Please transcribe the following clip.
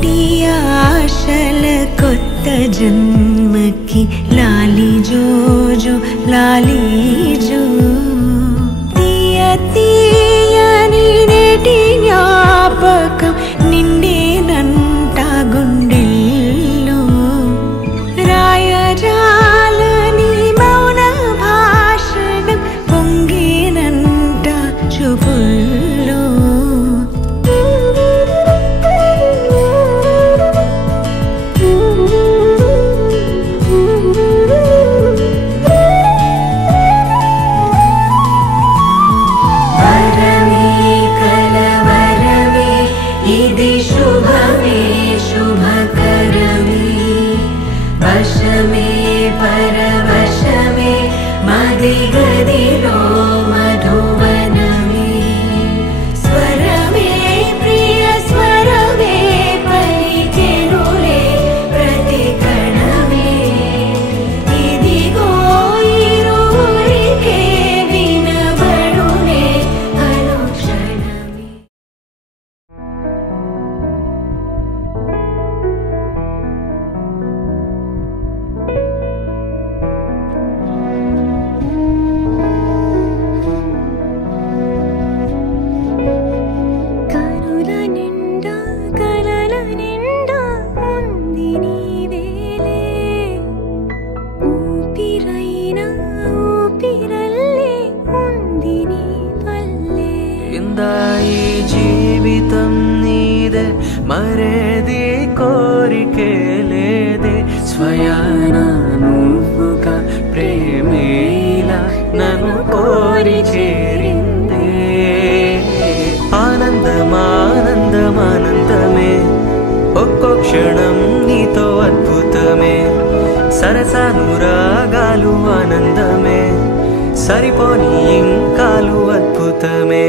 కోటి ఆశల కొత్త జన్మకి లాలి జోజో లాలి జో తీయ తీయని నేటి జ్ఞాపకం నిండేనంట గుండెల్లో రాయజాలని మౌన భాషణం పొంగేనంట చూపుల్లో परवशमे मदिगदिलो मधुवनमे स्वरमे प्रिय स्वरमे पलिकेनुले प्रतिकणमे इदिगो इरुवरिके विनबडुने अनुक्षणमे జీవితం నీదే మరేది కోరికే లేదే స్వయాన నువ్వుగా ప్రేమేలా నన్ను కోరి చేరిందే ఆనందమానందమానందమే ఒక్కో క్షణం నీతో అద్భుతమే సరసానురాగాలు ఆనందమే సరిపోని ఇంకాలు అద్భుతమే